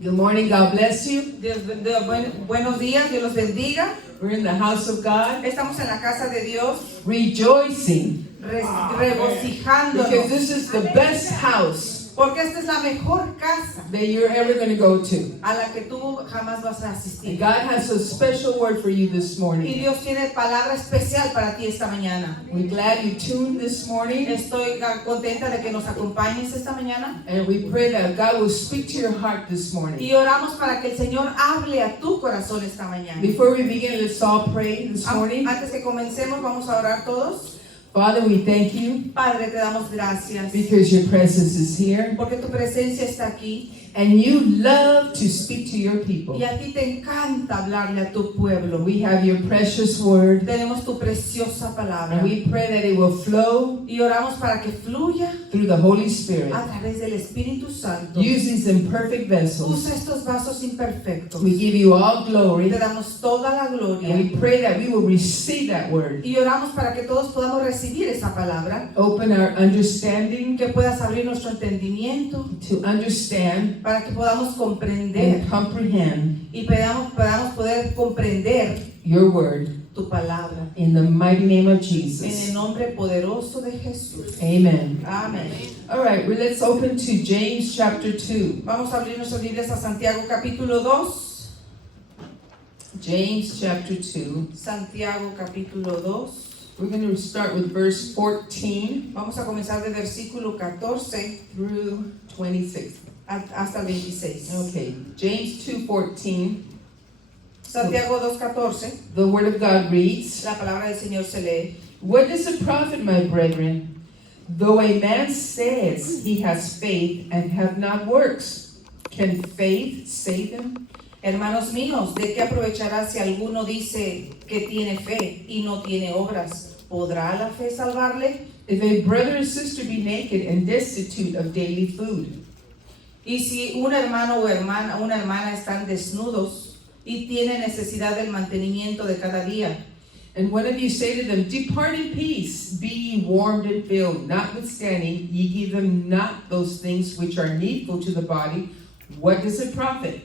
Good morning, God bless you. Buenos días, Dios los bendiga. We're in the house of God, Estamos en la casa de Dios, rejoicing, because regocijándonos, this is the best house porque esta es la mejor casa that you're ever going to go to. a la que tú jamás vas a And asistir. God has a special word for you this Y morning. Dios tiene palabra especial para ti esta mañana. We're glad you tuned this morning, Estoy contenta de que nos acompañes esta mañana. and we pray that God will speak to your heart this morning. Y oramos para que el Señor hable a tu corazón esta mañana. Before we begin, let's all pray this morning. Antes que comencemos, vamos a orar todos. Father, we thank you Padre, te damos gracias because your presence is here, porque tu presencia está aquí and you love to speak to your people. y a ti te encanta hablarle a tu pueblo. We have your precious word, Tenemos tu preciosa palabra and we pray that it will flow y oramos para que fluya through the Holy Spirit. a través del Espíritu Santo. Use these imperfect vessels. Usa estos vasos imperfectos. We give you all glory, Te damos toda la gloria and we pray that we will receive that word. y oramos para que todos podamos recibir esa palabra, Open our understanding que puedas abrir nuestro entendimiento to understand para que podamos comprender and comprehend y podamos poder comprender your word tu palabra. in the mighty name of En el Jesus. nombre poderoso de Jesús. Amen. Amén. All right, well, let's open to James chapter 2. Vamos a abrir nuestras Biblias a Santiago capítulo 2. James chapter 2. Santiago capítulo 2. We're going to start with verse 14 Vamos a comenzar de versículo 14 through 26. hasta el 26. Okay, James 2:14. Santiago 2:14. The word of God reads, La palabra del Señor se lee. "What does it profit, my brethren, though a man says he has faith and have not works? Can faith save him? Hermanos míos, ¿de qué aprovechará si alguno dice que tiene fe y no tiene obras? ¿Podrá la fe salvarle? If a brother or sister be naked and destitute of daily food, Y si un hermano o una hermana están desnudos y tienen necesidad del mantenimiento de cada día, and one of you say to them, Depart in peace, be ye warmed and filled, notwithstanding ye give them not those things which are needful to the body, what does it profit?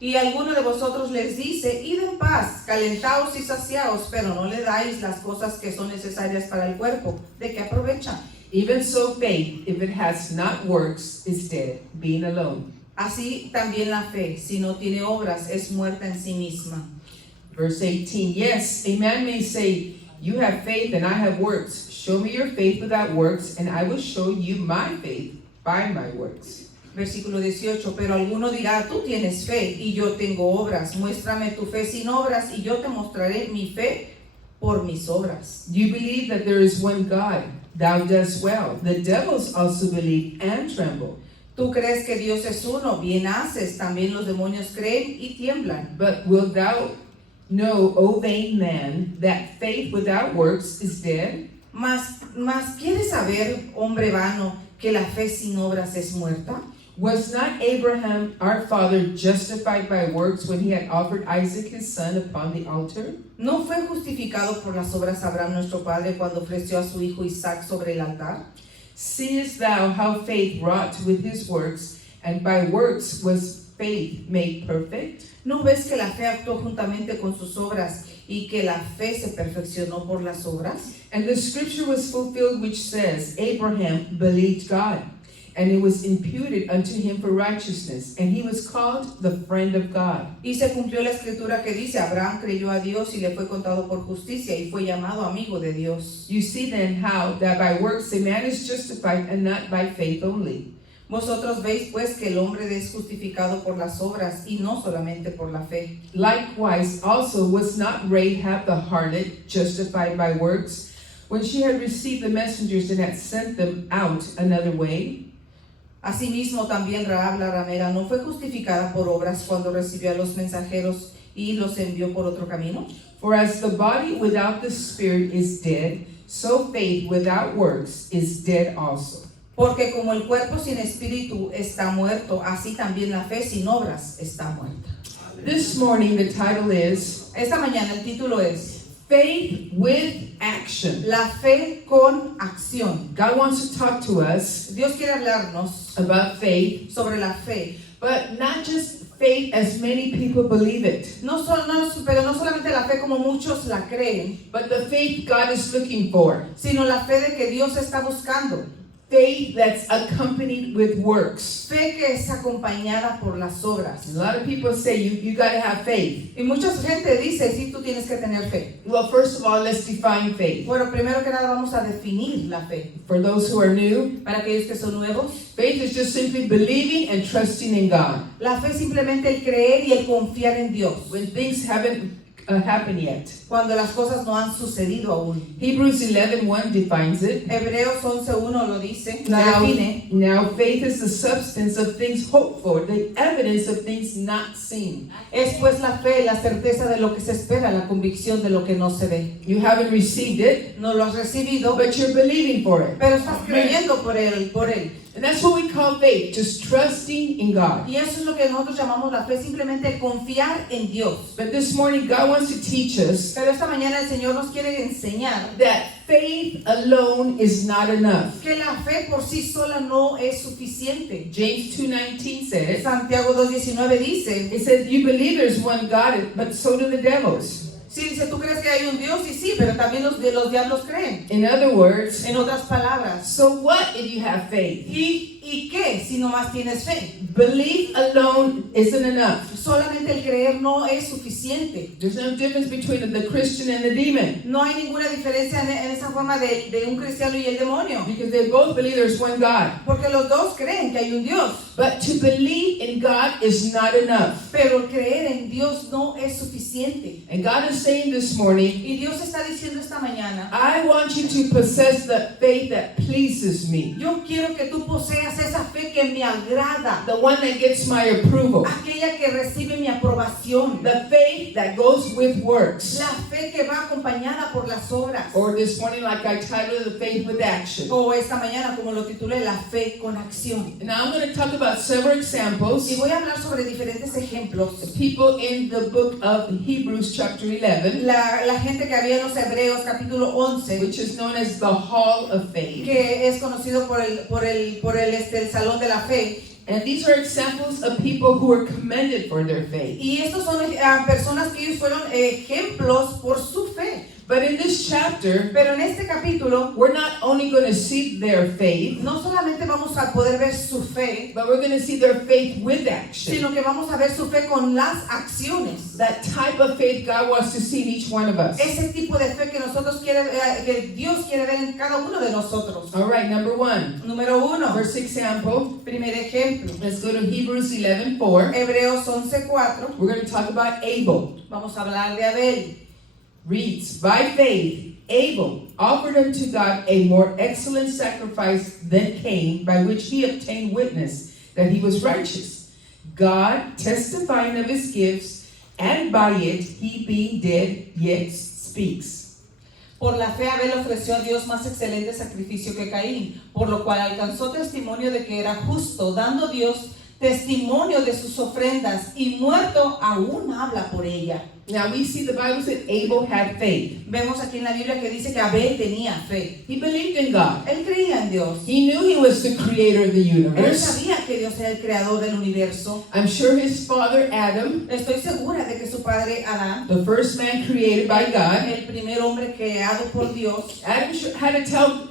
y alguno de vosotros les dice, id en paz, calentaos y saciaos, pero no le dais las cosas que son necesarias para el cuerpo, ¿de qué aprovecha? Even so faith, if it has not works, is dead, being alone." Así también la fe, si no tiene obras, es muerta en sí misma. Verse 18, "Yes, a man may say, You have faith and I have works. Show me your faith without works, and I will show you my faith by my works." Versículo 18, pero alguno dirá, tú tienes fe y yo tengo obras, muéstrame tu fe sin obras y yo te mostraré mi fe por mis obras. You believe that there is one God. Thou dost well. The devils also believe and tremble. Tú crees que Dios es uno, bien haces, también los demonios creen y tiemblan. But wilt thou know, O vain man, that faith without works is dead? Mas ¿quieres saber, hombre vano, que la fe sin obras es muerta? Was not Abraham our father justified by works when he had offered Isaac his son upon the altar? ¿No fue justificado por las obras Abraham nuestro padre cuando ofreció a su hijo Isaac sobre el altar? Seest thou how faith wrought with his works, and by works was faith made perfect? ¿No ves que la fe actuó juntamente con sus obras y que la fe se perfeccionó por las obras? And the scripture was fulfilled which says, Abraham believed God, and it was imputed unto him for righteousness, and he was called the friend of God. Y se cumplió la escritura que dice, Abraham creyó a Dios y le fue contado por justicia y fue llamado amigo de Dios. You see then how that by works a man is justified, and not by faith only. Vosotros veis pues que el hombre es justificado por las obras y no solamente por la fe. Likewise also was not Rahab the harlot justified by works, when she had received the messengers and had sent them out another way? Asimismo también Rahab la ramera no fue justificada por obras cuando recibió a los mensajeros y los envió por otro camino. For as the body without the spirit is dead, so faith without works is dead also. Porque como el cuerpo sin espíritu está muerto, así también la fe sin obras está muerta. This morning the title is Esta mañana el título es Faith with Action. La fe con acción. God wants to talk to us Dios quiere hablarnos about faith, sobre la fe, But not just faith as many people believe it, Pero no solamente la fe como muchos la creen, but the faith God is looking for. sino la fe de que Dios está buscando. Faith that's accompanied with works. Fe que es acompañada por las obras. A lot of people say you got to have faith. Y mucha gente dice, sí, tú tienes que tener fe. Well, first of all, let's define faith. Bueno, primero que nada vamos a definir la fe. For those who are new, Para aquellos que son nuevos, faith is just simply believing and trusting in God la fe es simplemente el creer y el confiar en Dios when things haven't happened yet. cuando las cosas no han sucedido aún. Hebrews 11:1 defines it. Hebreos 11:1 lo dice, Now, define. now faith is the substance of things hoped for, the evidence of things not seen. Es pues la fe, la certeza de lo que se espera, la convicción de lo que no se ve. You haven't received it, No lo has recibido, but you're believing for it. pero estás creyendo por él. And that's what we call faith, just trusting in God. Y eso es lo que nosotros llamamos la fe, simplemente el confiar en Dios. But this morning, God wants to teach us Pero esta mañana el Señor nos quiere enseñar that faith alone is not enough. que la fe por sí sola no es suficiente. James 2:19 says, Santiago 2:19 dice, it says, you believe there's one God, but so do the devils. sí, dice, tú crees que hay un Dios y sí, pero también los diablos creen. In other words, En otras palabras, so what if you have faith? ¿y qué si nomás tienes fe? Belief alone isn't enough. Solamente el creer no es suficiente. There's no difference between the Christian and the demon, No hay ninguna diferencia en esa forma de un cristiano y el demonio. because they both believe there's one God. Porque los dos creen que hay un Dios. But to believe in God is not enough. Pero el creer en Dios no es suficiente. And God is saying this morning, Y Dios está diciendo esta mañana, I want you to possess the faith that pleases me, yo quiero que tú poseas esa fe que me agrada. the one that gets my approval, Aquella que recibe mi aprobación. the faith that goes with works. La fe que va acompañada por las obras. Or this morning, like I titled it, the faith with action. O esta mañana, como lo titulé, la fe con acción. Now I'm going to talk about several examples. Y voy a hablar sobre diferentes ejemplos. People in the book of Hebrews chapter 11, La gente que había en los Hebreos capítulo 11, which is known as the Hall of Faith. que es conocido el Salón de la Fe. And these are examples of people who are commended for their faith. Y estos son personas que ellos fueron ejemplos por su fe. But in this chapter, Pero en este capítulo, we're not only going to see their faith, no solamente vamos a poder ver su fe, but we're going to see their faith with action. sino que vamos a ver su fe con las acciones. That type of faith God wants to see in each one of us. Ese tipo de fe que Dios quiere ver en cada uno de nosotros. All right, number one. Número 1, First example, primer ejemplo, let's go to Hebrews 11:4. Hebreos 11:4. We're going to talk about Abel. Vamos a hablar de Abel. Reads, by faith, Abel offered unto God a more excellent sacrifice than Cain, by which he obtained witness that he was righteous, God testifying of his gifts, and by it he being dead yet speaks. Por la fe Abel ofreció a Dios más excelente sacrificio que Caín, por lo cual alcanzó testimonio de que era justo, dando Dios testimonio de sus ofrendas, y muerto aún habla por ella. Now we see the Bible said Abel had faith. Vemos aquí en la Biblia que dice que Abel tenía fe. He believed in God. Él creía en Dios. He knew he was the creator of the Él universe. sabía que Dios era el creador del universo. I'm sure his father Adam, Estoy segura de que su padre Adán, the first man created by God, el primer hombre creado por Dios, Adam had to tell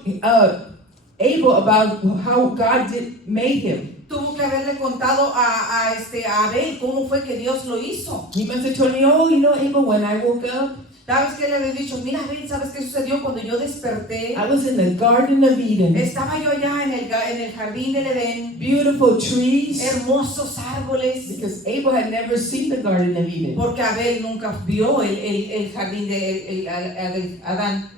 Abel about how God made him. tuvo que haberle contado a Abel cómo fue que Dios lo hizo. He must have told me, oh, you know, Abel, when I woke up, ¿Sabes qué le había dicho? Mira, Abel, ¿sabes qué sucedió cuando yo desperté? I was in the Garden of Eden. Estaba yo allá en el jardín del Edén, Beautiful trees. hermosos árboles, Because Abel had never seen the Garden of Eden. porque Abel nunca vio el jardín de Adán,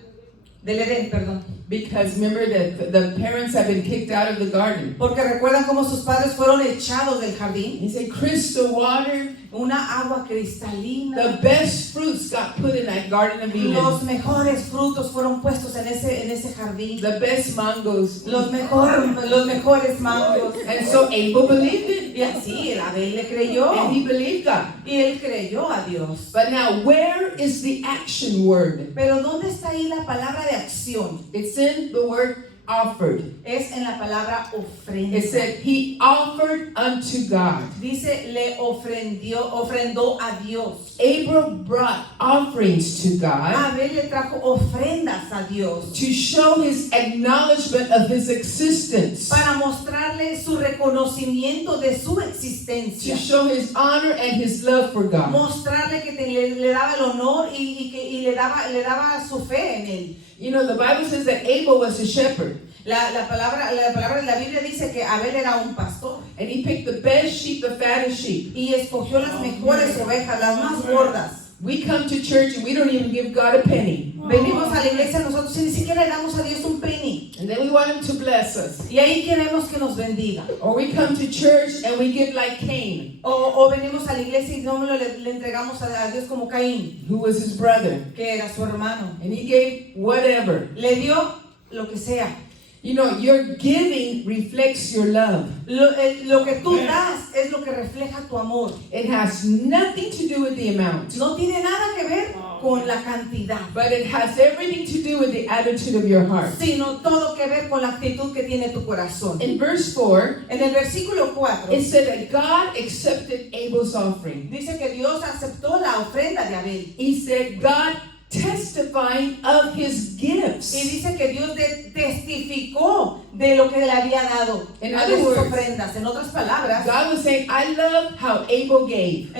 del Edén, perdón. Because remember that the parents had been kicked out of the garden. Porque recuerdan cómo sus padres fueron echados del jardín. He said, crystal water, Una agua cristalina. the best fruits got put in that Garden of Eden. Los mejores frutos fueron puestos en ese jardín. The best mangoes. Los mejores mangos. And so Abel believed it. Y así, el Abel le creyó. And he believed God. Y él creyó a Dios. But now, where is the action word? Pero ¿dónde está ahí la palabra de acción? It's in the word offered. Es en la palabra ofrenda. It said he offered unto God. Dice, ofrendó a Dios. Abel brought offerings to God Abel le trajo ofrendas a Dios to show his acknowledgement of his existence, para mostrarle su reconocimiento de su to existencia, show his honor and his love for God. mostrarle que le daba el honor y le daba su fe en él. You know, the Bible says that Abel was a shepherd, La palabra de la Biblia dice que Abel era un pastor and he picked the best sheep, the fattest sheep. y escogió las mejores ovejas, las más gordas. We come to church and we don't even give God a penny. Venimos a la iglesia nosotros y ni siquiera le damos a Dios un penny. And then we want him to bless us. Y ahí queremos que nos bendiga. Or we come to church and we give like Cain, O venimos a la iglesia y no le entregamos a Dios como Caín, who was his brother. que era su hermano. And he gave whatever. Le dio lo que sea. You know, your giving reflects your love. Lo que tú das es lo que refleja tu amor. It has nothing to do with the amount, No tiene nada que ver con la cantidad, but it has everything to do with the attitude of your heart. sino todo que ver con la actitud que tiene tu corazón. In verse 4, En el versículo 4 it said that God accepted Abel's offering. dice que Dios aceptó la ofrenda de Abel. He said, God testifying of his gifts. Y dice que Dios testificó de lo que le había dado In de other sus words, ofrendas. En otras palabras, God was saying, I love how Abel gave.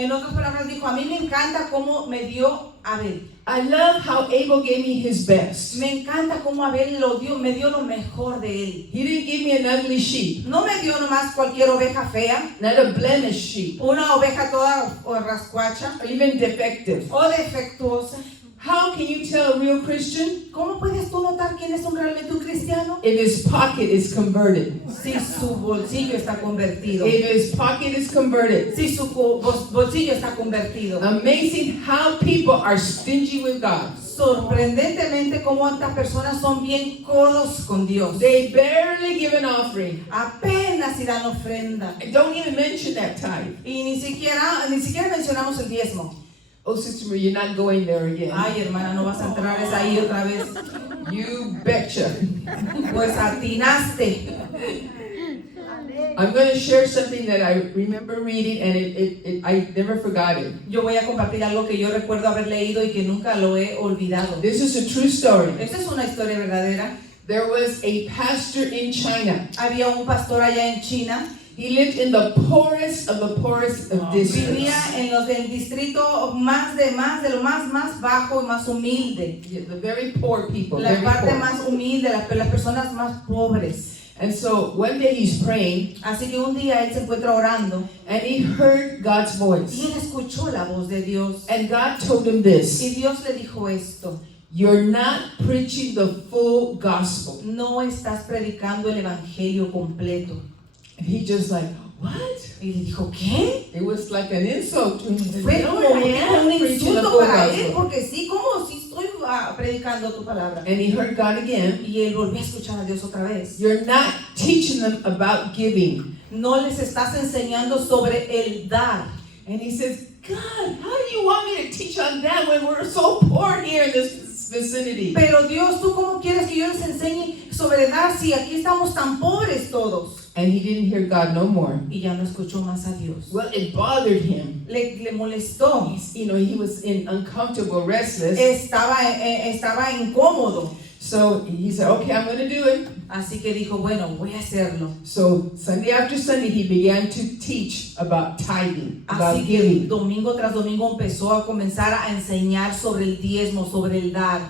dijo, a mí me encanta cómo me dio Abel. I love how Abel gave me his best. Me encanta cómo Abel me dio lo mejor de él. He didn't give me an ugly sheep, No me dio nomás cualquier oveja fea, not a blemished sheep, una oveja toda rascuacha or even defective. o defectuosa. How can you tell a real Christian ¿Cómo puedes tú notar quién es realmente un cristiano? if his pocket is converted? Si su bolsillo está convertido. If his pocket is converted. Si su bolsillo está convertido. Amazing how people are stingy with God. Sorprendentemente cómo estas personas son bien codos con Dios. They barely give an offering. Apenas si dan ofrenda. Don't even mention that tithe. Y ni siquiera mencionamos el diezmo. Oh, Sister Marie, you're not going there again. Ay, hermana, no vas a entrar ahí otra vez. You betcha. Pues atinaste. I'm going to share something that I remember reading and I never forgot it. Yo voy a compartir algo que yo recuerdo haber leído y que nunca lo he olvidado. This is a true story. Esta es una historia verdadera. There was a pastor in China. Había un pastor allá en China. He lived in the poorest of districts. Vivía en el distrito más de lo más bajo y más humilde. The very poor people. La Very parte poor. más humilde, las personas más pobres. And so one day he's praying Así que un día él se encuentra orando and he heard God's y voice. él escuchó la voz de Dios. And God told him this: Y Dios le dijo esto: you're not preaching the full gospel. no estás predicando el evangelio completo. And he just like, what? Y le dijo, ¿qué? It was like an insult to him. He said, Fue no, como I am un preaching the insulto full para él, gospel. porque sí, como si estoy predicando tu palabra. And he heard God again. Y él volvió a escuchar a Dios otra vez. You're not teaching them about giving. No les estás enseñando sobre el dar. And he says, God, how do you want me to teach on that when we're so poor here in this vicinity? Pero Dios, ¿tú cómo quieres que yo les enseñe sobre dar si aquí estamos tan pobres todos? And he didn't hear God no more. Y ya no escuchó más a Dios. Well, it bothered him. Le molestó. He was uncomfortable, restless. Estaba incómodo. So he said, okay, I'm going to do it. Así que dijo, bueno, voy a hacerlo. So Sunday after Sunday, he began to teach about tithing, about Así que giving. domingo tras domingo empezó a comenzar a enseñar sobre el diezmo, sobre el dar.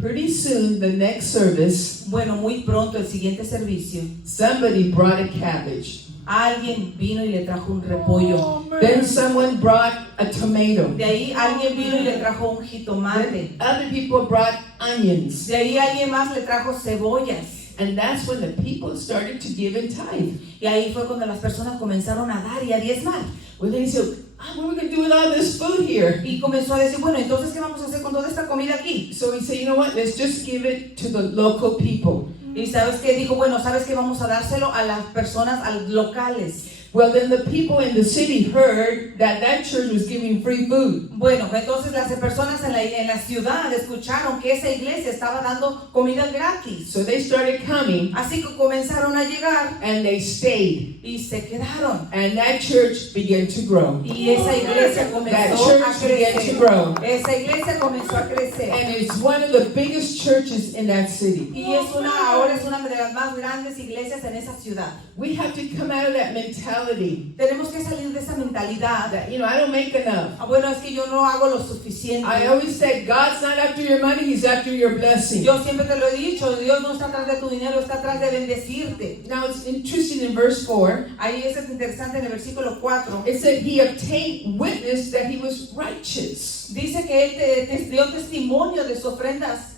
Pretty soon, the next service, Bueno, muy pronto, el siguiente servicio, somebody brought a cabbage. alguien vino y le trajo un repollo. Then someone brought a tomato. De ahí alguien vino y le trajo un jitomate. Other people brought onions. De ahí alguien más le trajo cebollas. And that's when the people started to give and tithe. Y ahí fue cuando las personas comenzaron a dar y a diezmar. Well, they said, what are we going to do with all this food here? Y comenzó a decir, bueno, entonces, ¿qué vamos a hacer con toda esta comida aquí? So we said, you know what? Let's just give it to the local people. Y ¿sabes qué? Dijo, bueno, ¿sabes qué? Vamos a dárselo a las personas locales. Well, then the people in the city heard that church was giving free food. Bueno, entonces las personas en la ciudad escucharon que esa iglesia estaba dando comida gratis. So they started coming Así que comenzaron a llegar and they stayed. y se quedaron. And that church began to grow. Y esa iglesia That comenzó a church began to crecer. grow. Esa iglesia comenzó a crecer. And it's one of the biggest churches in that city. Y ahora es una de las más grandes iglesias en esa ciudad. We have to come out of that mentality Tenemos que salir de esa mentalidad. that, I don't make enough. Bueno, es que yo no hago lo suficiente. I always say, God's not after your money, He's after your blessing. Yo siempre te lo he dicho, Dios no está atrás de tu dinero, está atrás de bendecirte. Now it's interesting in verse 4, Ahí es interesante en el versículo 4. it said He obtained witness that He was righteous. Dice que Él te dio testimonio de sus ofrendas.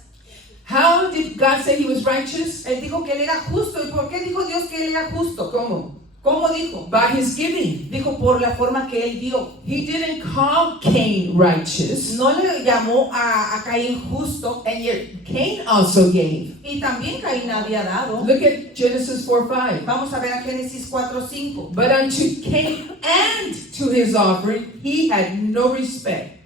How did God say He was righteous? Él dijo que Él era justo. ¿Y por qué dijo Dios que Él era justo? ¿Cómo? ¿Cómo dijo? By His giving. Dijo por la forma que Él dio. He didn't call Cain righteous, No le llamó a Caín justo. and yet Cain also gave. Y también Caín había dado. Look at Genesis 4:5. Vamos a ver a Génesis 4:5. But unto Cain and to his offering he had no respect.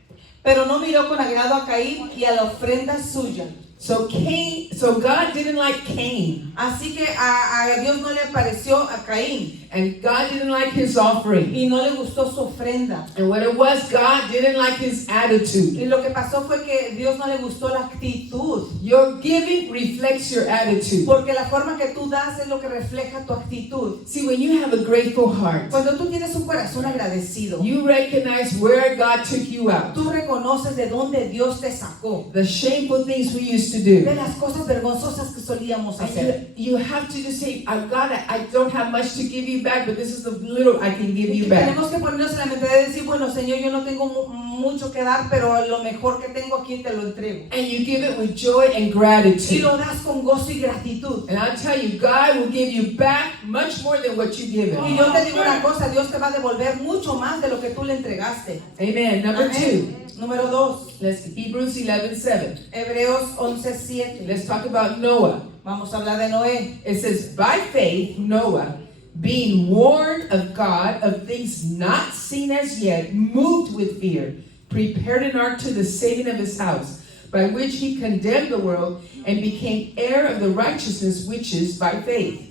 Pero no miró con agrado a Caín y a la ofrenda suya. So God didn't like Cain, Así que a Dios no le pareció a Caín and God didn't like his offering. y no le gustó su ofrenda. And what it was, God didn't like his attitude. Y lo que pasó fue que Dios no le gustó la actitud. Your giving reflects your attitude. Porque la forma que tú das es lo que refleja tu actitud. See, when you have a grateful heart, Cuando tú tienes un corazón agradecido, you recognize where God took you out. tú reconoces de dónde Dios te sacó. The shameful things we used to De do. las cosas vergonzosas que solíamos hacer. And you have to just say, God, I don't have much to give you back, but this is the little I can give you back. Tenemos que ponernos en la mente de decir, bueno, Señor, yo no tengo mucho que dar, pero lo mejor que tengo aquí te lo entrego. And you give it with joy and Y gratitude. lo das con gozo y gratitud. And I'll tell you, God will give you back much more than what you give Y him. yo te digo una cosa, Dios te va a devolver mucho más de lo que tú le entregaste. Amen. Number 2. Amén. Número 2, Hebrews 11:7. Hebreos 11:7. Let's talk about Noah. Vamos a hablar de Noé. It says, by faith, Noah, being warned of God of things not seen as yet, moved with fear, prepared an ark to the saving of his house, by which he condemned the world and became heir of the righteousness which is by faith.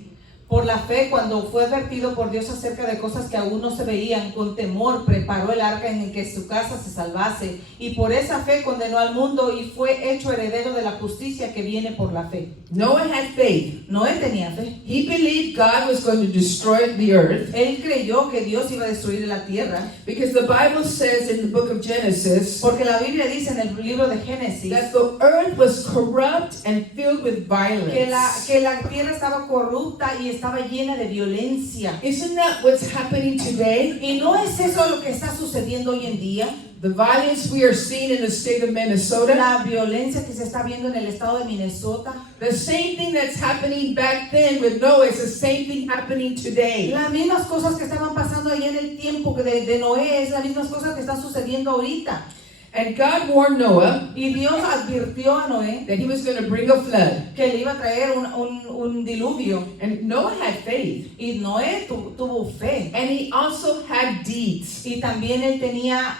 Por la fe, cuando fue advertido por Dios acerca de cosas que aún no se veían, con temor preparó el arca en el que su casa se salvase, y por esa fe condenó al mundo y fue hecho heredero de la justicia que viene por la fe. Noah had faith. Noé tenía fe. He believed God was going to destroy the earth, Él creyó que Dios iba a destruir la tierra, because the Bible says in the book of Genesis porque la Biblia dice en el libro de Génesis that the earth was corrupt and filled with violence. que la tierra estaba corrupta y estaba llena de violencia. Isn't that what's happening today? ¿Y no es eso lo que está sucediendo hoy en día? The violence we are seeing in the state of Minnesota, La violencia que se está viendo en el estado de Minnesota. the same thing that's happening back then with Noah is the same thing happening today. Las mismas cosas que estaban pasando ahí en el tiempo de Noé es las mismas cosas que están sucediendo ahorita. And God warned Noah Y Dios advirtió a Noé that he was going to bring a flood. que le iba a traer un diluvio. And Noah had faith. Y Noé tuvo fe. And he also had deeds. Y también él tenía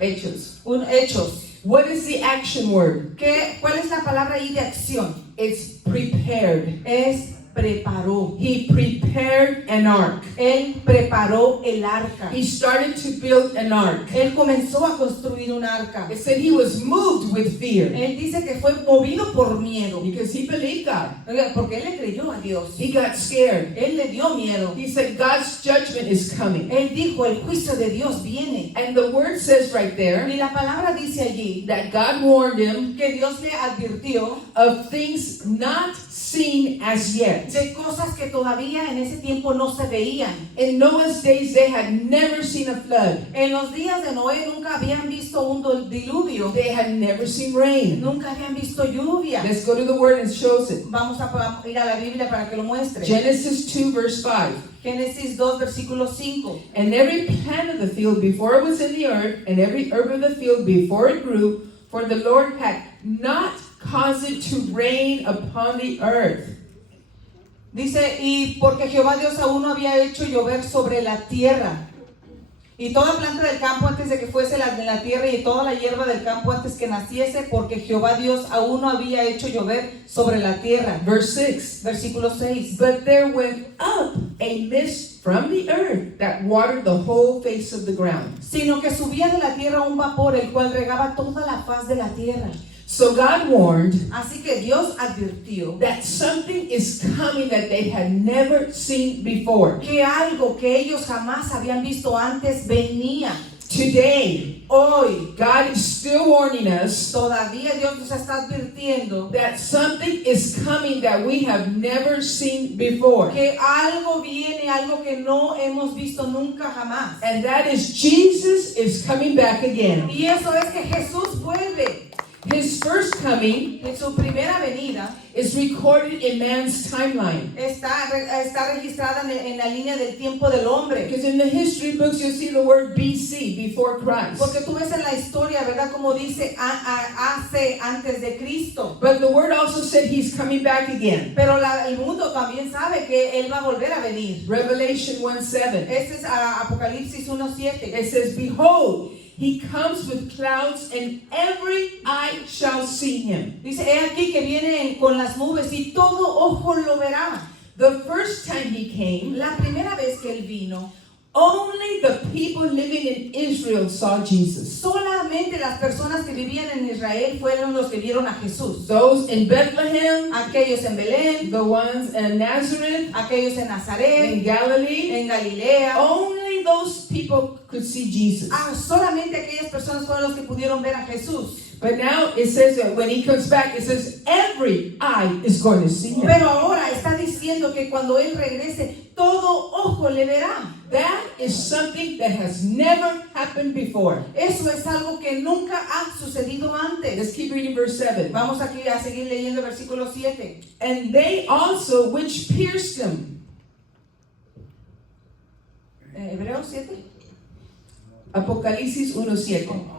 Hechos. hechos. What is the action word? ¿Cuál es la palabra ahí de acción? It's prepared. Es preparó. He prepared an ark. Él preparó el arca. He started to build an ark. Él comenzó a construir un arca. It said he was moved with fear Él dice que fue movido por miedo. because he believed God. Porque él le creyó a Dios. He got scared. Él le dio miedo. He said God's judgment is coming. Él dijo, el juicio de Dios viene. And the word says right there Y la palabra dice allí that God warned him que Dios le advirtió of things not seen as yet. de cosas que todavía en ese tiempo no se veían. In Noah's days, they had never seen a flood. En los días de Noé nunca habían visto un diluvio. They had never seen rain. Nunca habían visto lluvia. Let's go to the word and shows it. Vamos a ir a la Biblia para que lo muestre. Genesis 2 verse 5. Génesis 2, versículo 5. And every plant of the field before it was in the earth, and every herb of the field before it grew, for the Lord had not caused it to rain upon the earth. Dice, y porque Jehová Dios aún no había hecho llover sobre la tierra. Y toda planta del campo antes de que fuese de la tierra y toda la hierba del campo antes que naciese, porque Jehová Dios aún no había hecho llover sobre la tierra. Verse 6. Versículo 6. But there went up a mist from the earth that watered the whole face of the ground. Sino que subía de la tierra un vapor, el cual regaba toda la faz de la tierra. So God warned Así que Dios advirtió that something is coming that they had never seen before. que algo que ellos jamás habían visto antes venía. Today, Hoy, God is still warning us todavía Dios nos está advirtiendo that something is coming that we have never seen before. que algo viene, algo que no hemos visto nunca jamás. And that is Jesus is coming back again. Y eso es que Jesús vuelve. His first coming En su primera venida is recorded in man's timeline. está registrada en la línea del tiempo del hombre. Because in the history books you'll see the word BC, before Christ. Porque tú ves en la historia, ¿verdad? Como dice hace antes de Cristo. But the word also said he's coming back again. Pero el mundo también sabe que Él va a volver a venir. Revelation 1:7. Este es Apocalipsis 1:7. It says, behold, he comes with clouds and every eye shall see him. Dice, he aquí que viene con las nubes y todo ojo lo verá. The first time he came, La primera vez que Él vino, only the people living in Israel saw Jesus. solamente las personas que vivían en Israel fueron los que vieron a Jesús. Those in Bethlehem, Aquellos en Belén, the ones in Nazareth, aquellos en Nazaret, in Galilee, en Galilea. only those people could see Jesus. Solamente aquellas personas fueron los que pudieron ver a Jesús. But now it says that when he comes back, it says every eye is going to see him. Pero ahora está diciendo que cuando Él regrese, todo ojo le verá. That is something that has never happened before. Eso es algo que nunca ha sucedido antes. Let's keep reading verse 7. Vamos aquí a seguir leyendo el versículo 7. And they also which pierced him. Hebreos 7. Apocalipsis 1:7.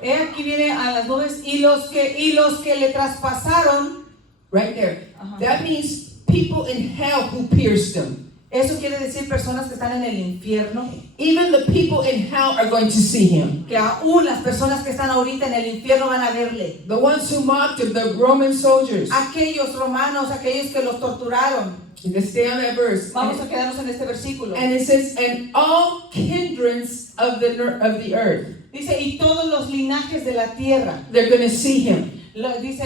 He aquí viene a las nubes y los que le traspasaron. Right there. Ajá. That means people in hell who pierced him. Eso quiere decir personas que están en el infierno. Even the people in hell are going to see him. Que aún las personas que están ahorita en el infierno van a verle. The ones who mocked him, the Roman soldiers. Aquellos romanos, aquellos que los torturaron. Let's stay on that verse. Vamos a quedarnos en este versículo. And it says, and all kindreds of the earth. Dice, y todos los linajes de la tierra. They're going to see him. Dice,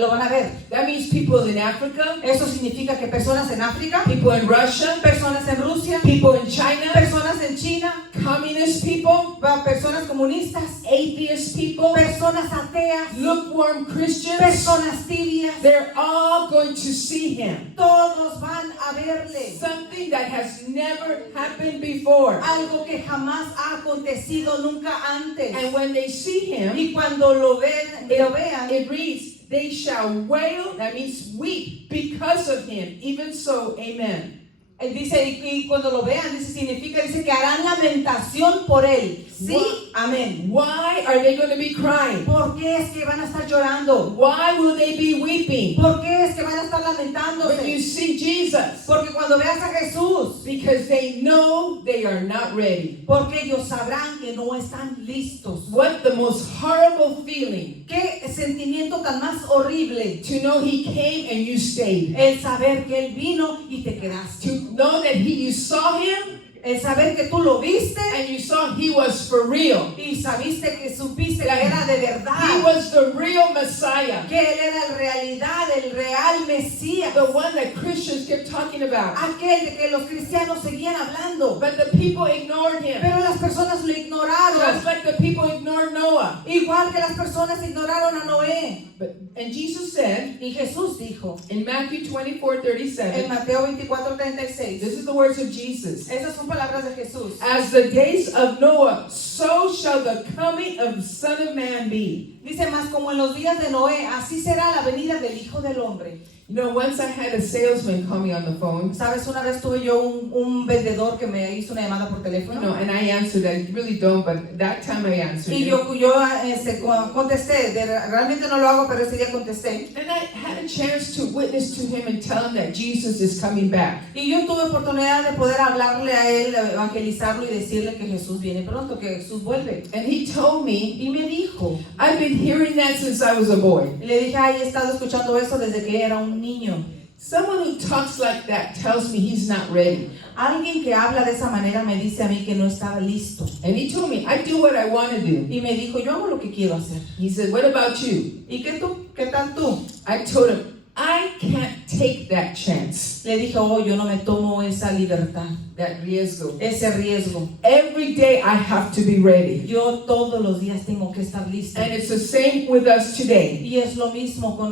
lo van a ver. That means people in Africa, Eso significa que personas en África, people in Russia, personas en Rusia, people in China, personas en China, communist people, personas comunistas, atheist people, personas ateas, lukewarm Christians, personas tibias, they're all going to see him. todos van a verle. Something that has never happened before. Algo que jamás ha acontecido nunca antes. And when they see him, Y cuando lo vean, it reads, they shall wail, that means weep, because of him. Even so, amen. dice, y cuando lo vean, dice que harán lamentación por él. Sí, amén. Why are they going to be crying? ¿Por qué es que van a estar llorando? Why will they be weeping ¿Por qué es que van a estar when you lamentándose? see Jesus? Porque cuando veas a Jesús, Because they know they are not ready. porque ellos sabrán que no están listos. What the most horrible feeling Qué sentimiento tan más horrible to know he came and you stayed. el saber que él vino y te quedaste. To know that you saw him El saber que tú lo viste and you saw he was for real. y sabiste que supiste que era de He verdad. was the real Messiah. Que él era en realidad el real Mesías. The one that Christians kept talking about. Aquel de que los cristianos seguían hablando. But the people ignored him. Pero las personas lo ignoraron. Just like the people ignored Noah. Igual que las personas ignoraron a Noé. And Jesus said Y Jesús dijo in Matthew en 24:37, Mateo 24:36. this is the words of Jesus. Esas son palabras de Jesús. As the days of Noah, so shall the coming of the Son of Man be. Dice más, como en los días de Noé, así será la venida del Hijo del Hombre. You know, once I had a salesman call me on the phone, Sabes, una vez tuve yo un vendedor que me hizo una llamada por you teléfono. know, and I answered. I really don't, but that time I answered. Y it. yo contesté, realmente no lo hago, pero ese día contesté. And I had a chance to witness to him and tell him that Jesus is coming back. Y yo tuve oportunidad de poder hablarle a él, evangelizarlo y decirle que Jesús viene pronto, que Jesús vuelve. And he told me, Y me dijo, I've been hearing that since I was a boy. y le dije, ay, he estado escuchando eso desde que era un niño. Someone who talks like that tells me he's not ready. Alguien que habla de esa manera me dice a mí que no estaba listo. And he told me, I do what I want to do. Y me dijo, yo hago lo que quiero hacer. He said, what about you? ¿Y qué tú? ¿Qué tal tú? I told him, I can't take that chance, Le dije, oh, yo no me tomo esa libertad, that riesgo. ese riesgo. Every day I have to be ready. Yo todos los días tengo que estar listo. And it's the same with us today. Y es lo mismo con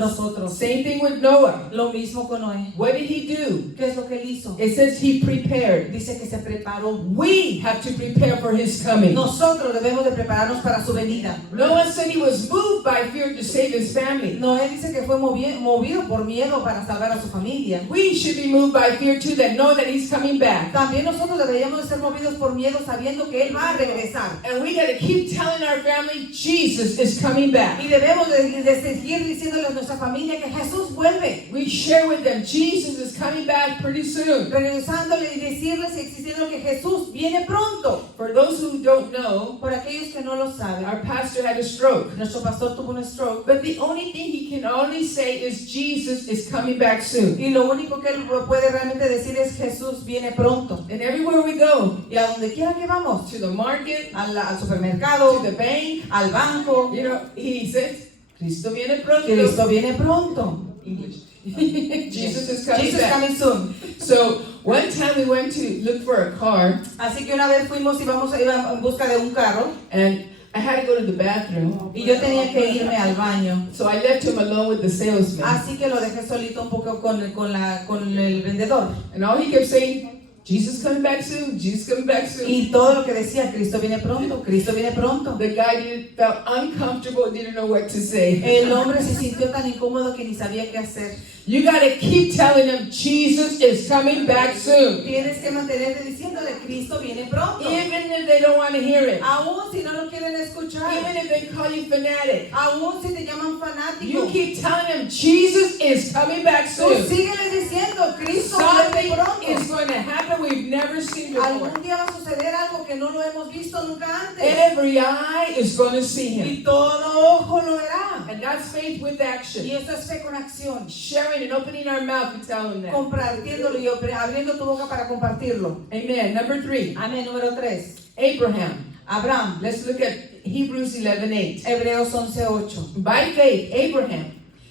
nosotros. Same thing with Noah. Lo mismo con Noé. What did he do? ¿Qué es lo que él hizo? It says he prepared. Dice que se preparó. We have to prepare for his coming. Nosotros debemos de prepararnos para su venida. Noah said he was moved by fear to save his family. Noé dice que fue movido por miedo para salvar a su familia. We should be moved by fear too, that know that he's coming back. También nosotros deberíamos de ser movidos por miedo sabiendo que él va a regresar. And we got to keep telling our family, Jesus is coming back. Y debemos de seguir diciéndole a nuestra familia que Jesús vuelve. We share with them, Jesus is coming back pretty soon. Regresándole y decirles y existiendo que Jesús viene pronto. For those who don't know, Por aquellos que no lo saben, our pastor had a stroke. nuestro pastor tuvo un stroke. But the only thing he can only say is Jesus is coming back soon. Y lo único que él puede realmente decir es Jesús viene pronto. And everywhere we go, Y a donde quiera que vamos, to the market, al supermercado, to the bank, al banco, you know, he says, Cristo viene pronto. Cristo viene pronto. English. Jesus is coming Jesus back. coming soon. So one time we went to look for a car, Así que una vez fuimos y iba en busca de un carro and I had to go to the bathroom. y yo tenía que irme al baño. So I left him alone with the salesman. Así que lo dejé solito un poco con el vendedor. And all he kept saying, Jesus coming back soon, Jesus coming back soon. Y todo lo que decía, Cristo viene pronto, Cristo viene pronto. The guy felt uncomfortable, didn't know what to say. El hombre se sintió tan incómodo que ni sabía qué hacer. You gotta keep telling him Jesus is coming back soon. Tienes que mantenerte diciéndole, Cristo viene pronto. Even if they don't want to hear it. Aún si no lo quieren escuchar. Even if they call you fanatic. Aún si te llaman You fanático. keep telling him Jesus is coming back Tú soon. sígueles diciendo, Cristo Something viene pronto. is going to happen we've never seen before. Algún día va a suceder algo que no lo hemos visto nunca antes. Every eye is going to see him. Y todo ojo lo verá. And that's faith with Y action. eso es fe con acción. Sharing and opening our mouth and telling them that. Compartiéndolo y abriendo tu boca para compartirlo. Amen. Number 3, Amén. Número 3. Abraham. Abraham. Let's look at Hebrews 11:8. Hebreos 11:8. By faith, Abraham,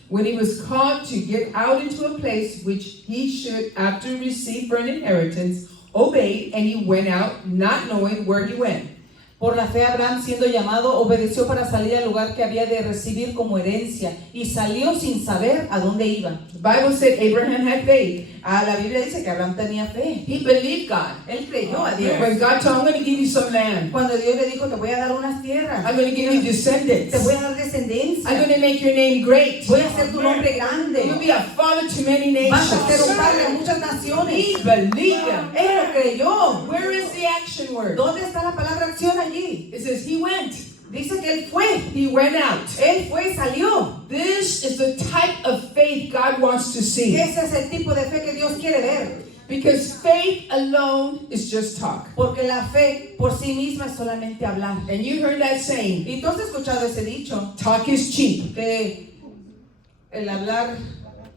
when he was called to get out into a place which he should after receive for an inheritance, obeyed, and he went out, not knowing where he went. Por la fe, Abraham, siendo llamado, obedeció para salir al lugar que había de recibir como herencia y salió sin saber a dónde iba. The Bible said Abraham had faith. La Biblia dice que Abraham tenía fe. He believed God. Él creyó a Dios. When God told him, I'm going to give you some land. Cuando Dios le dijo, te voy a dar unas tierras, I'm going to give you te descendants. voy a dar I'm descendencia, going to make your name great. voy a hacer tu nombre grande, You'll be a father to many vas a ser un padre de nations. muchas naciones. He believed him. Él lo creyó. Where is the action word? ¿Dónde está la palabra acción allí? It says he went. Dice que él fue. He went out. Él fue y salió. This is the type of faith God wants to see. Ese es el tipo de fe que Dios quiere ver. Because faith alone is just talk. Porque la fe por sí misma es solamente hablar. And you heard that saying, Y tú has escuchado ese dicho, talk is cheap. que el hablar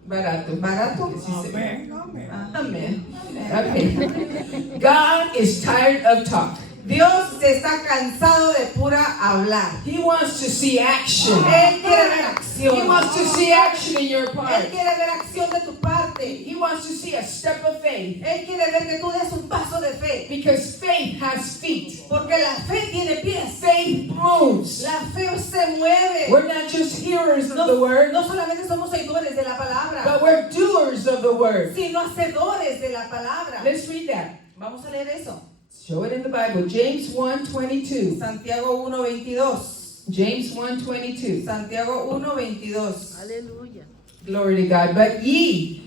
Barato. barato. Yes, he said. Ah, Amen. Okay. God is tired of talk. Dios se está cansado de pura hablar. He wants to see action. Él quiere ver acción. He wants to see action in your Él part. quiere ver acción de tu parte. He wants to see a step of faith. Él quiere ver que tú des un paso de fe. Because faith has feet. Porque la fe tiene pies. Faith moves. La fe se mueve. We're not just hearers of the word, No solamente somos oidores de la palabra, but we're doers of the word. sino hacedores de la palabra. Let's read that. Vamos a leer eso. Show it in the Bible. James 1:22. Santiago 1:22. James 1:22. Santiago 1:22. Aleluya. Glory to God. But ye,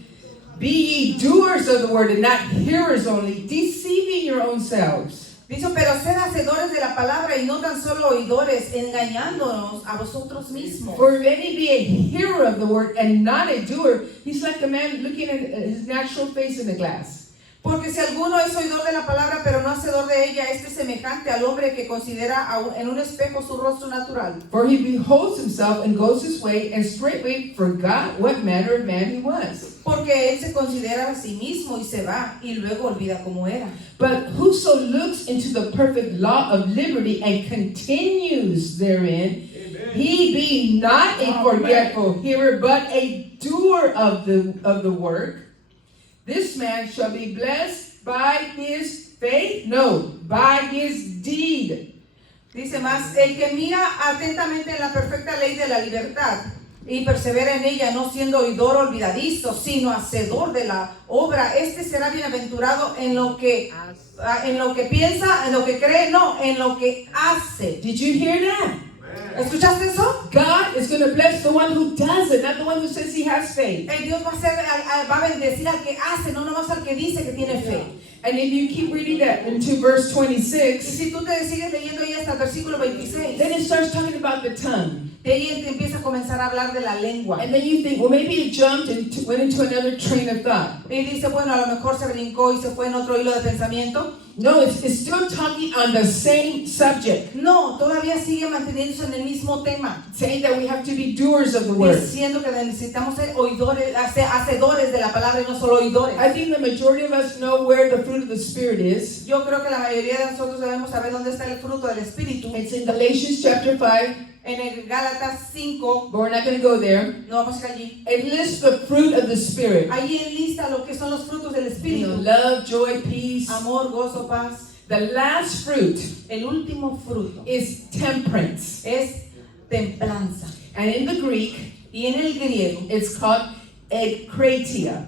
be ye doers of the word and not hearers only, deceiving your own selves. Dice, pero sed hacedores de la palabra y no tan solo oidores, engañándonos a vosotros mismos. For if any be a hearer of the word and not a doer, he's like a man looking at his natural face in the glass. Porque si alguno es oidor de la palabra, pero no hacedor de ella, este es semejante al hombre que considera en un espejo su rostro natural. For he beholds himself and goes his way, and straightway forgot what manner of man he was. Porque él se considera a sí mismo y se va, y luego olvida cómo era. But whoso looks into the perfect law of liberty and continues therein, he be not a forgetful hearer, but a doer of the work, this man shall be blessed by his faith, no, by his deed. Dice más, el que mira atentamente en la perfecta ley de la libertad y persevera en ella, no siendo oidor olvidadizo, sino hacedor de la obra, este será bienaventurado en lo que piensa, en lo que cree, no, en lo que hace. Did you hear that? ¿Escuchaste eso? God is going to bless the one who does it, not the one who says he has faith. Dios va a bendecir al que hace, no nomás al que dice que tiene fe. And if you keep reading that into verse Y 26, si tú te sigues leyendo ahí hasta el versículo 26, then it starts talking about the tongue. de ahí te empieza a comenzar a hablar de la lengua. And then you think, well, maybe it jumped and went into another train of thought. Y dice, bueno, a lo mejor se brincó y se fue en otro hilo de pensamiento. No, it's still talking on the same subject, No, todavía sigue manteniéndose en el mismo tema, saying that we have to be doers of the word. diciendo que necesitamos ser oidores, hacedores de la palabra y no solo oidores. I think the majority of us know where the fruit of the Spirit is. Yo creo que la mayoría de nosotros debemos saber dónde está el fruto del Espíritu. It's in Galatians chapter 5, En el Gálatas 5, but we're not going to go there. no vamos a ir allí. It lists the fruit of the Spirit. Allí enlista lo que son los frutos del You know, Espíritu. love, joy, peace. Amor, gozo, paz. The last fruit El último fruto is temperance. es templanza. And in the Greek, Y en el griego it's called ekkratia,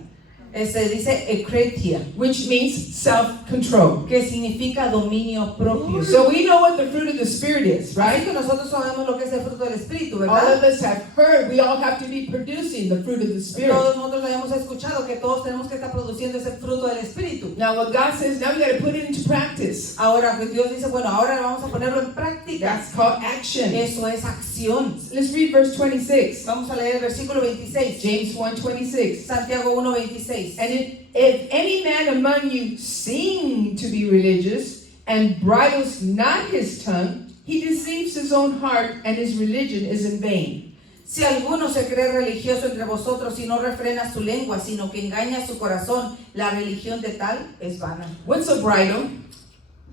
se dice ekretia, which means self-control. que significa dominio propio. So we know what the fruit of the Spirit is, Así right? que nosotros sabemos lo que es el fruto del Espíritu, All ¿verdad? of us have heard we all have to be producing the fruit of the Spirit. Todos nosotros habíamos escuchado que todos tenemos que estar produciendo ese fruto del Espíritu. Now what God says, now we got to put it into practice. Ahora que Dios dice, bueno, ahora vamos a ponerlo en práctica. That's called action. Eso es acción. Let's read verse 26. Vamos a leer el versículo 26. James 1:26. Santiago 1:26. And if any man among you seem to be religious and bridles not his tongue, he deceives his own heart, and his religion is in vain. Si alguno se cree religioso entre vosotros y no refrena su lengua, sino que engaña su corazón, la religión de tal es vana. What's a bridle?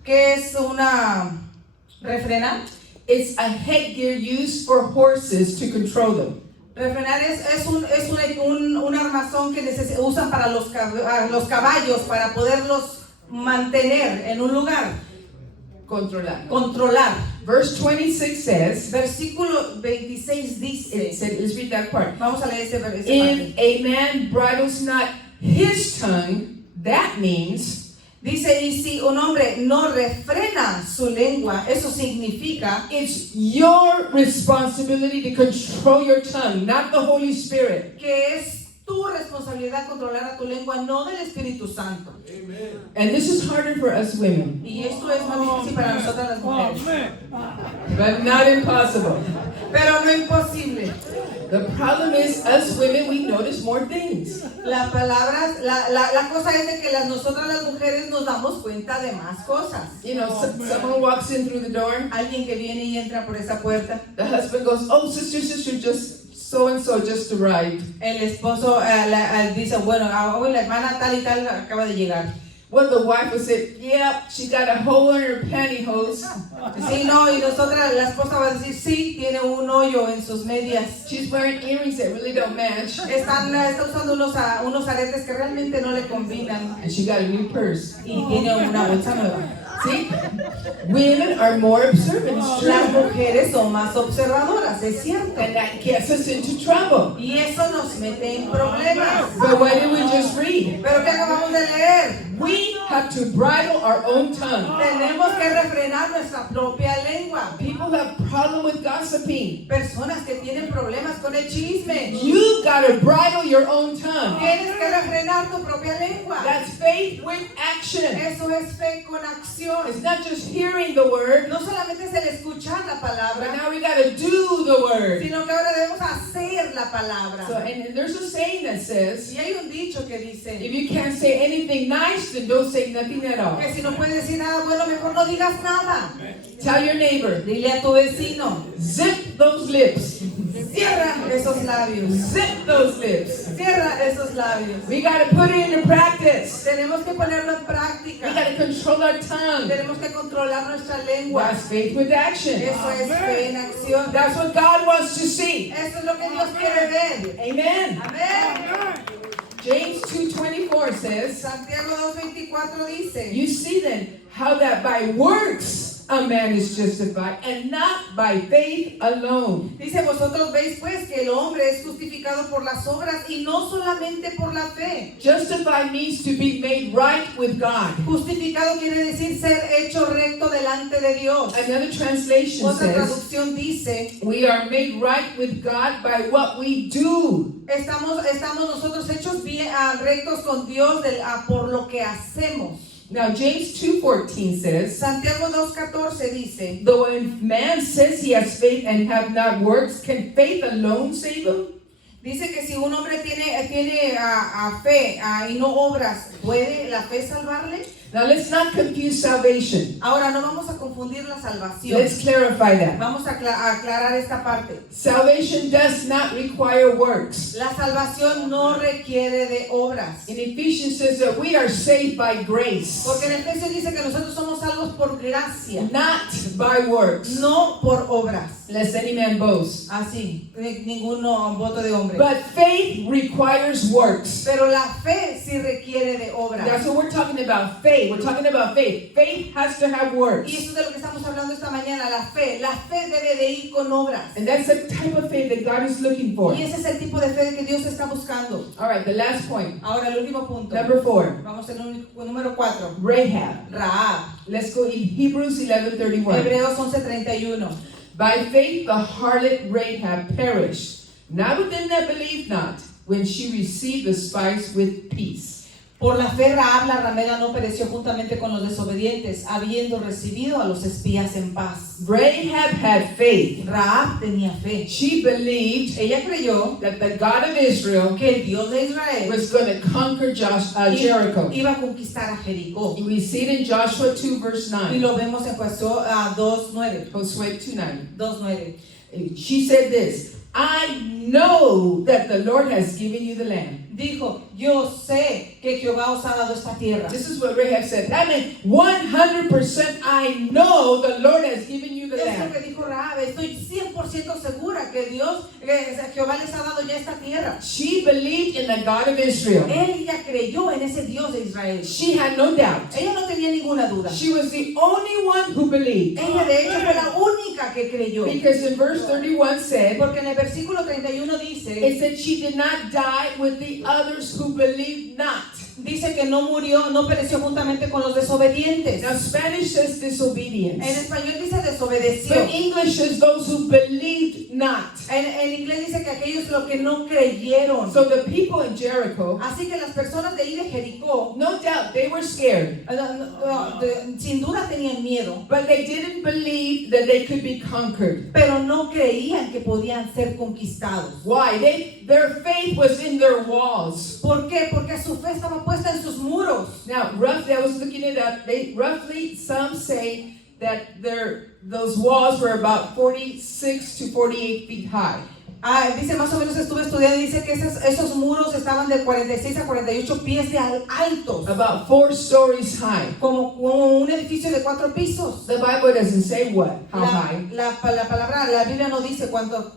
¿Qué es una refrena? It's a headgear used for horses to control them. Refrenar es un armazón que usan para los caballos para poderlos mantener en un lugar, Controlar. controlar. Verse 26 says, Versículo 26 dice, let's read that part. vamos a leer esa parte. If a man bridles not his tongue, that means Dice, y si un hombre no refrena su lengua, eso significa it's your responsibility to control your tongue, not the Holy Spirit. que es tu responsabilidad controlar a tu lengua, no del Espíritu Santo. And this is harder for us women, Y esto es más difícil para nosotras las mujeres, but not impossible. pero no imposible. The problem is, us women, we notice more things. La cosa es de que nosotras las mujeres nos damos cuenta de más cosas. You know, someone walks in through the door, Alguien que viene y entra por esa puerta, the husband goes, oh, sister, just so-and-so just arrived. el esposo dice, bueno, hoy la hermana tal y tal acaba de llegar. Well, the wife will say, yeah, she got a hole in her pantyhose. Sí, no, y nosotras, la esposa va a decir, sí, tiene un hoyo en sus medias. She's wearing earrings that really don't match. Está usando unos aretes que realmente no le combinan. And she got a new purse. Y tiene una bolsa nueva. See? Women are more observant, it's Las true. mujeres son más observadoras, es cierto. And that gets us into trouble. Y eso nos mete en problemas. But what did we just read? Pero ¿qué acabamos de leer? We have to bridle our own tongue. Tenemos que refrenar nuestra propia lengua. People have problem with gossiping. Personas que tienen problemas con el chisme. You gotta bridle your own tongue. Tienes que refrenar tu propia lengua. That's faith with action. Eso es fe con acción. It's not just hearing the word, No solamente es el escuchar la but palabra, now we gotta do the word. sino que ahora debemos hacer la palabra. So, and there's a saying that says, Y hay un dicho que if dice you can't say anything nice, then don't say nothing at all. que si no puedes decir nada bueno, mejor no digas nada. Tell your neighbor, Dile a tu vecino, zip those lips. cierra esos labios. Zip those lips. Cierra esos labios. We gotta put it into practice. Tenemos que ponerlo en We práctica. gotta control our tongue. Tenemos que controlar nuestra lengua. That's faith with action. Eso es fe en acción. That's what God wants to see. Eso es lo que Dios quiere ver. Amen. Amén. James 2:24 says, Santiago 2:24 dice, you see then how that by works a man is justified and not by faith alone. dice, vosotros veis pues que el hombre es justificado por las obras y no solamente por la fe. Justified means to be made right with God. Justificado quiere decir ser hecho recto delante de Dios. Another translation Otra says, traducción dice, we are made right with God by what we do. estamos nosotros hechos bien, rectos con Dios por lo que hacemos. Now James 2:14 says, Santiago 2:14 dice, though a man says he has faith and have not works, can faith alone save him? dice que si un hombre tiene fe y no obras, ¿puede la fe salvarle? Now let's not confuse salvation. Ahora no vamos a confundir la salvación. Let's clarify that. Vamos a aclarar esta parte. Salvation does not require works. La salvación no requiere de obras. In Ephesians says that we are saved by grace, Porque en Efesios dice que nosotros somos salvos por gracia, not by works, no por obras. lest any man boast. Así, ninguno voto de hombre. But faith requires works. Pero la fe sí requiere de obras. That's what we're talking about, faith. We're talking about faith. Faith has to have works. Y eso es de lo que estamos hablando esta mañana, la fe. La fe debe de ir con obras. And that's the type of faith that God is looking for. Y ese es el tipo de fe que Dios está buscando. All right, the last point. Ahora, el último punto. Number 4. Vamos al número 4. Rahab. Rahab. Let's go in Hebrews 11:31. Hebreos 11:31. By faith the harlot Rahab perished, not with them that believed not, when she received the spies with peace. Por la fe Rahab la ramera no pereció juntamente con los desobedientes, habiendo recibido a los espías en paz. Rahab had faith. Rahab tenía fe. She believed Ella creyó that the God of Israel que el Dios de Israel was going to conquer Jericho. iba a conquistar a Jericó. We see it in Joshua 2 verse Y 9. lo vemos en Josué 2:9. Joshua 2:9. 2:9. She said this, I know that the Lord has given you the land. Dijo, yo sé que Jehová os ha dado esta tierra. This is what Rahab said. That meant 100% I know the Lord has given you the Es lo land. que dijo Rahab. Estoy 100% segura que Jehová les ha dado ya esta tierra. She believed in the God of Israel. Ella creyó en ese Dios de Israel. She had no doubt. Ella no tenía ninguna duda. She was the only one who believed. Ella de hecho fue la única que creyó. Because in verse 31 said, Porque en el versículo 31 dice, it said she did not die with the others who believed not. dice que no murió, no pereció juntamente con los desobedientes. Now Spanish says En disobedience. español dice desobedeció. But English says those who believed not. En inglés dice que aquellos los que no creyeron. So the people in Jericho, Así que las personas de ahí de Jericó, no doubt they were scared. sin duda tenían miedo, But they didn't believe that they could be conquered. pero no creían que podían ser conquistados. Why? Their faith was in their walls. ¿Por qué? Porque su fe estaba puesta en sus muros. Now, roughly, I was looking it up. Roughly, some say that those walls were about 46 to 48 feet high. Dice más o menos, estuve estudiando y dice que esos muros estaban de 46 a 48 pies de altos, About 4 stories high. como un edificio de 4 pisos. The Bible doesn't say how high. La palabra, la Biblia no dice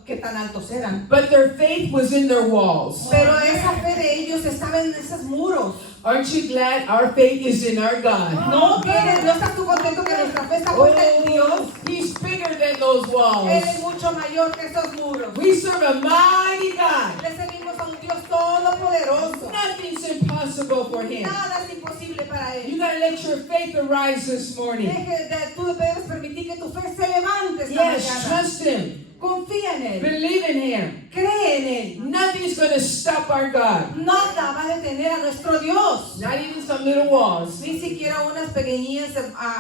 qué tan altos eran. But their faith was in their walls. Pero esa fe de ellos estaba en esos muros. Aren't you glad our faith is in our God? ¿No estás tú contento que nuestra fe está puesta en Dios? He's bigger than those Él walls. es mucho mayor que esos muros. We serve a mighty God. Le servimos a un Dios todopoderoso. Nothing's impossible for him. Nada es imposible para You Él. gotta let your faith arise this morning. Tú debes permitir que tu fe se levante esta Yes, mañana. trust him. Confía en Él. Believe in him. Cree en Él. Nothing's gonna stop our God. Nada va a detener a nuestro Dios. Not even some little walls. Ni siquiera unas pequeñas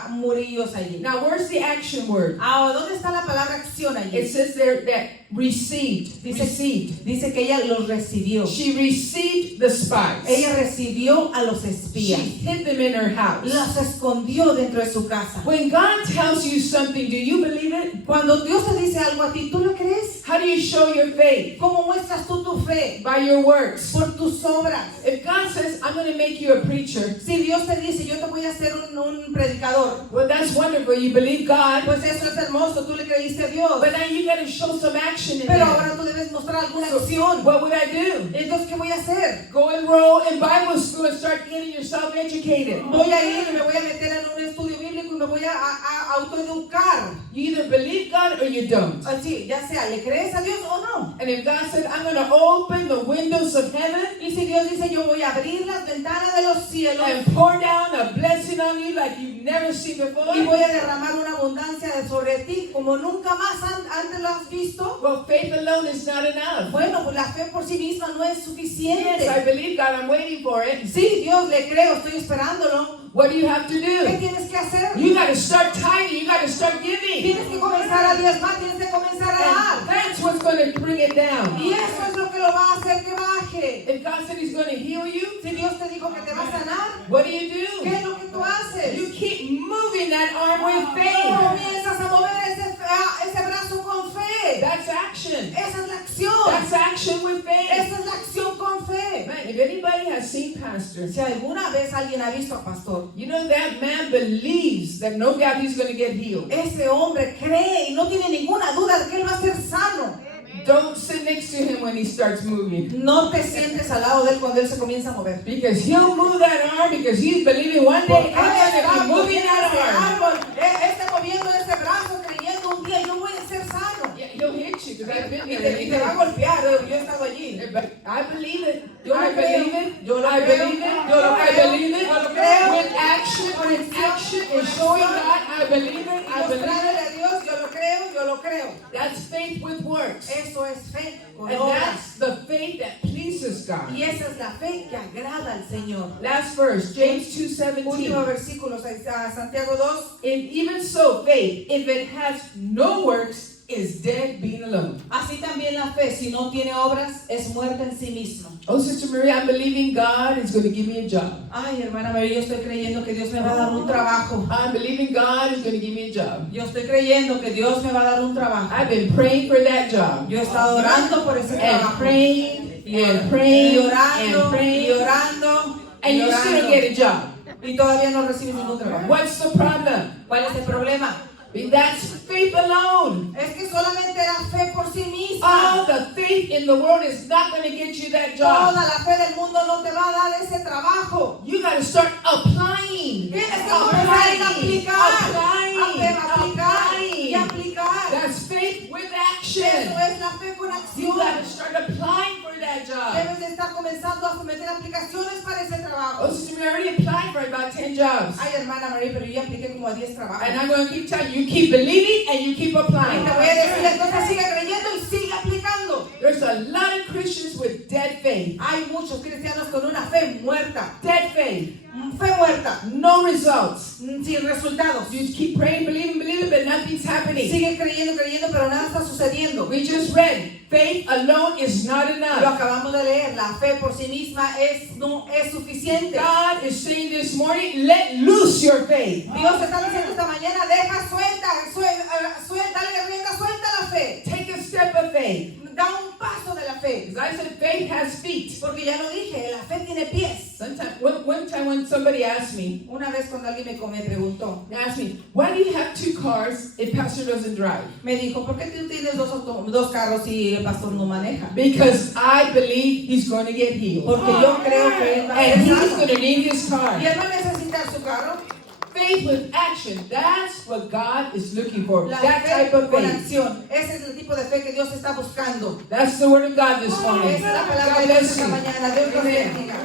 murillos allí. Now, where's the action word? Ahora, ¿dónde está la palabra acción allí? It says there that received. Dice, dice que ella los recibió. She received the spies. Ella recibió a los She espías. hid them in her house. Las escondió dentro de su casa. When God tells you something, do you believe it? Cuando Dios te dice algo a ti, ¿tú lo crees? How do you show your faith? ¿Cómo muestras tú tu fe? By your works. Por tus obras. If God says, I'm going to make you a preacher, Si Dios te dice, yo te voy a hacer un predicador, well, that's wonderful. You believe God. pues eso es hermoso, tú le creíste a Dios. But now you got to show some action in Pero that. ahora tú debes mostrar alguna acción. What would I do? Entonces, ¿qué voy a hacer? Go enroll in Bible school and start getting yourself educated. Voy a ir y me voy a meter en un estudio bíblico y me voy a autoeducar. You either believe God or you don't. Así, ya sea, ¿le crees a Dios o no? And if God said, I'm going to open the windows of heaven Y si Dios dice, yo voy a abrir las ventanas de los cielos and pour down a blessing on you like you've never seen before, y voy a derramar una abundancia sobre ti como nunca más antes lo has visto, well, faith alone is not enough. bueno, pues la fe por sí misma no es Yes, suficiente. I believe God. I'm waiting for it. Sí, Dios, le creo, estoy esperándolo. What do you have to ¿Qué do? tienes que hacer? You got to start tithing. You got to start giving. Tienes que comenzar a diezmar, tienes que comenzar a And dar. that's what's going to bring it down. Y eso es lo que lo va a hacer que baje. If God said He's going to heal you, Si Dios te dijo que te va a sanar, what do you ¿qué do? es lo que tú haces? You keep moving that arm with faith. Comienzas a mover ese brazo con fe. That's action. Esa es la acción. That's action with faith. Esa es la acción con fe. Man, if anybody has seen Pastor, Si alguna vez alguien ha visto a pastor, you know that man believes that no doubt he's going to get healed. ese hombre cree y no tiene ninguna duda de que él va a ser sano. Don't sit next to him when he starts moving. No te sientes al lado de él cuando él se comienza a mover. Because he'll move that arm because he's believing one day I'm going to be moving that arm. Está moviendo ese brazo creyendo un día yo voy a ser sano. Yeah, he'll hit you because I've been Y there. te va a golpear, yo he estado allí. But I believe it. Yo I lo creo. believe it. Yo lo I creo. believe it. Yo lo I creo. believe it. Yo lo creo. With action and showing God, I believe it. I believe Mostrarle it. a Dios, yo lo creo, yo lo creo. That's faith with works. Eso es fe con And obras. that's the faith that pleases God. Y esa es la fe que agrada al Señor. Last verse, James Último 2:17. versículo, Santiago 2. And even so, faith, if it has no works, is dead being alone. Así también la fe, si no tiene obras, es muerta en sí misma. Oh, Sister Maria, I'm believing God is going to give me a job. Ay, hermana María, yo estoy creyendo que Dios me va a dar un trabajo. I'm believing God is going to give me a job. Yo estoy creyendo que Dios me va a dar un trabajo. I've been praying for that job. Yo he estado orando por ese And trabajo. praying Y and praying y orando, and praying. y orando, And you still don't get a job. y todavía no recibes ningún trabajo. What's the problem? ¿Cuál es el problema? That's faith alone. Es que solamente la fe por sí misma. All the faith in the world is not going to get you that job. Toda la fe del mundo no te va a dar ese trabajo. You got to start applying. Tienes que comenzar a aplicar. Aplicar y Applying. aplicar. That's faith with Eso action. es la fe con You acción. got to start applying for that job. Debes de estar comenzando a someter aplicaciones para ese trabajo. Oh, Sister, we already applied for about 10 jobs. Ay, hermana María, pero yo ya apliqué como a 10 trabajos. And I'm going to keep telling you, you keep believing and you keep Y applying. te voy a decir, entonces sigue creyendo y sigue aplicando. There's a lot of Christians with dead faith. Hay muchos cristianos con una fe muerta. Dead faith. Fe muerta. No results. Sin resultados. You keep praying, believing, but nothing's happening. Sigue creyendo, pero nada está sucediendo. We just read, faith alone is not Lo enough. acabamos de leer. La fe por sí misma no es suficiente. God is saying this morning, let loose your faith. Dios está diciendo esta mañana, deja dale rienda suelta a la fe. Take a step of faith. Da un paso de la fe. As I said, faith has feet. Porque ya lo dije, la fe tiene pies. One time when somebody asked me, Una vez cuando alguien me preguntó, they asked me, why do you have 2 cars if pastor doesn't drive? me dijo, ¿por qué tú tienes dos carros y el pastor no maneja? Because I believe he's going to get healed. Porque yo creo que él va a And ser he's sano. going to need his car. Y él va a necesitar su carro. Faith with action. That's what God is looking for. La That fe type of con faith. acción. Ese es el tipo de fe que Dios está buscando. That's the word of God this morning. Esa es la palabra God de Dios bless esta you. mañana. Dios los Amen. bendiga.